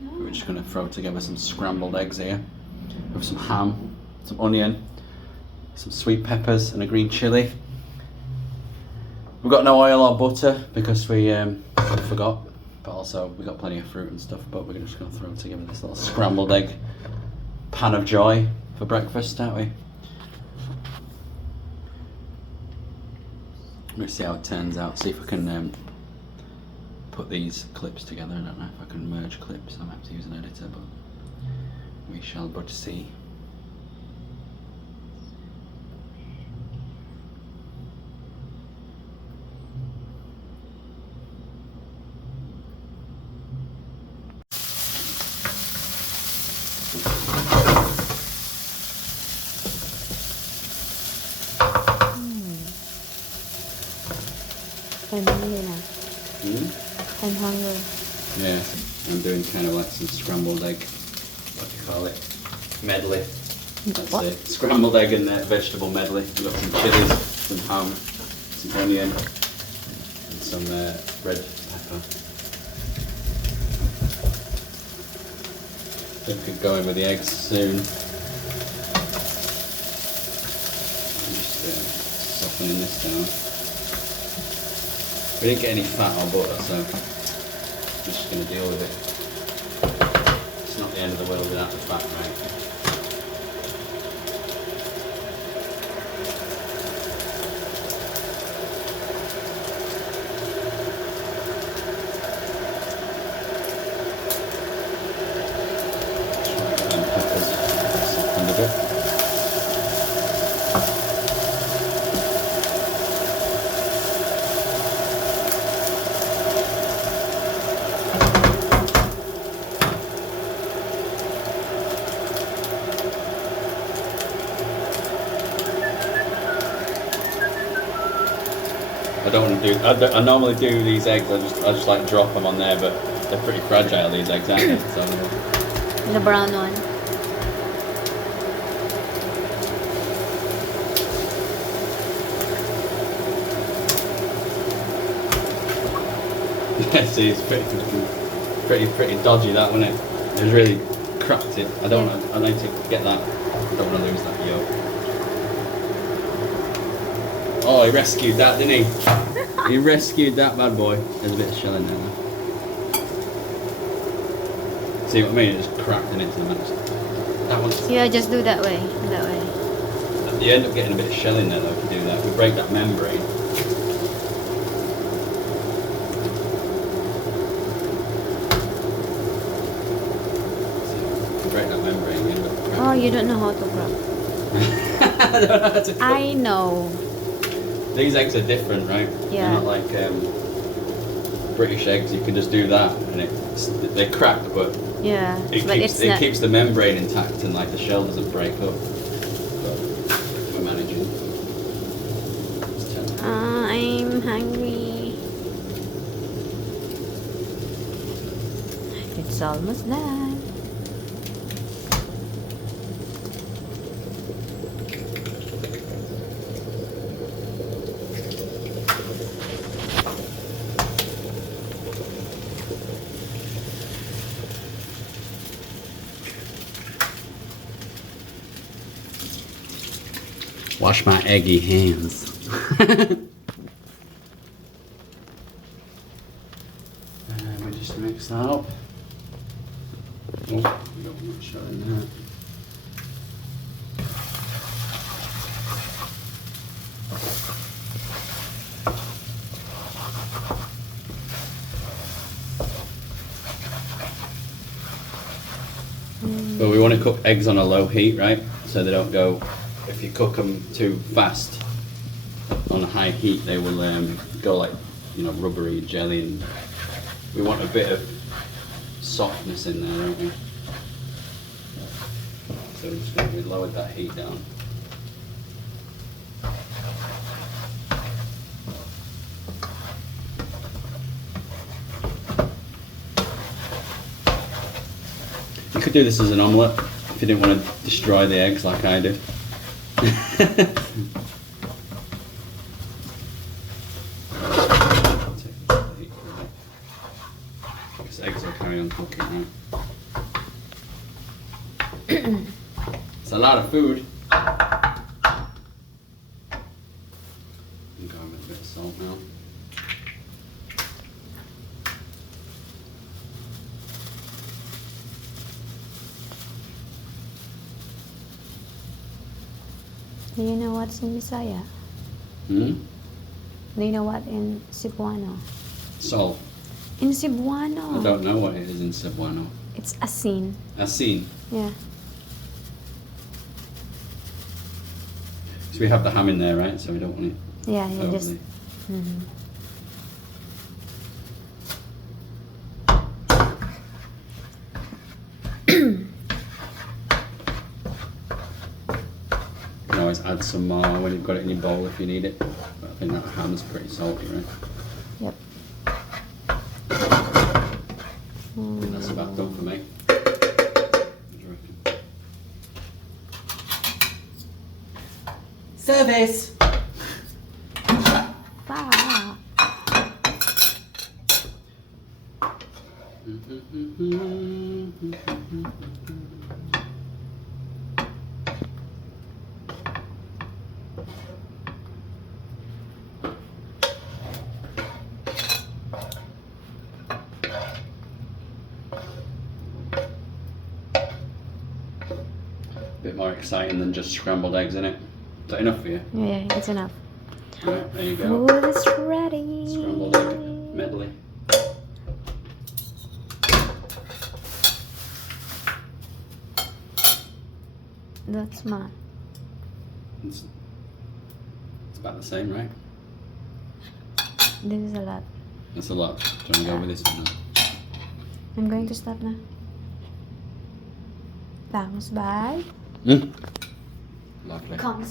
We're just going to throw together some scrambled eggs here with some ham, some onion, some sweet peppers and a green chilli. We've got no oil or butter because we forgot, but also we've got plenty of fruit and stuff, but we're just going to throw together this little scrambled egg pan of joy for breakfast, aren't we? Let's see how it turns out, see if I can put these clips together. I don't know if I can merge clips, I might have to use an editor, but we shall but see. I'm hungry now. I'm hungry. Yeah, I'm doing kind of like some scrambled egg, what do you call it? Medley. That's What? it. Scrambled egg and vegetable medley. We've got some chilies, some ham, some onion, and some red pepper. I think we could go in with the eggs soon. I'm just softening this down. We didn't get any fat or butter, so I'm just going to deal with it. It's not the end of the world without the fat, right? And peppers softened a bit. I don't want to do. I normally do these eggs. I just like drop them on there, but they're pretty fragile. These eggs, aren't they? So, The brown one. yeah, see, it's pretty dodgy that, wasn't it? It was really cracked it. I don't. I need to get that. I don't want to lose that yolk. Oh, he rescued that, didn't he? He rescued that bad boy. There's a bit of shell in there. See what I mean? It just cracked in it to the max. That one's. Yeah, just do that way. That way. You end up getting a bit of shell in there though if you do that. If we break that membrane. See, if you break that membrane, you end up cracking. Oh, you don't know how to grab. I don't know how to cook. I know. These eggs are different, right? Yeah. They're not like British eggs. You can just do that, and they're cracked, but Yeah. it But keeps it's not. keeps the membrane intact, and like the shell doesn't break up. But we're managing. Let's turn. I'm hungry. It's almost done. Wash my eggy hands. And we just mix that up. Oh, we got much shot in that. But we want to cook eggs on a low heat, right? So they don't go, if you cook them too fast on a high heat, they will go like, rubbery jelly, and we want a bit of softness in there, don't we? So we're just going to lower that heat down. You could do this as an omelette if you didn't want to destroy the eggs like I did. These eggs will carry on cooking now. It's a lot of food. I'm going with a bit of salt now. Do you know what's in Bisaya? Hmm? Do you know what in Cebuano? Salt. In Cebuano. I don't know what it is in Cebuano. It's asin. Asin. Yeah. So we have the ham in there, right? So we don't want it Yeah, you just. overly. Mhm. You can always add some more when you've got it in your bowl if you need it. But I think that ham's pretty salty, right? Yep. I think that's about done for me. What do you reckon? Service! Wow. Bit more exciting than just scrambled eggs, isn't it? Is that enough for you? Yeah, it's enough. Right, there you go. Food is ready. Scrambled egg medley. That's mine. It's about the same, right? This is a lot. That's a lot. Do you want to go with this one now? I'm going to stop na. Thanks, bye. Lovely. Come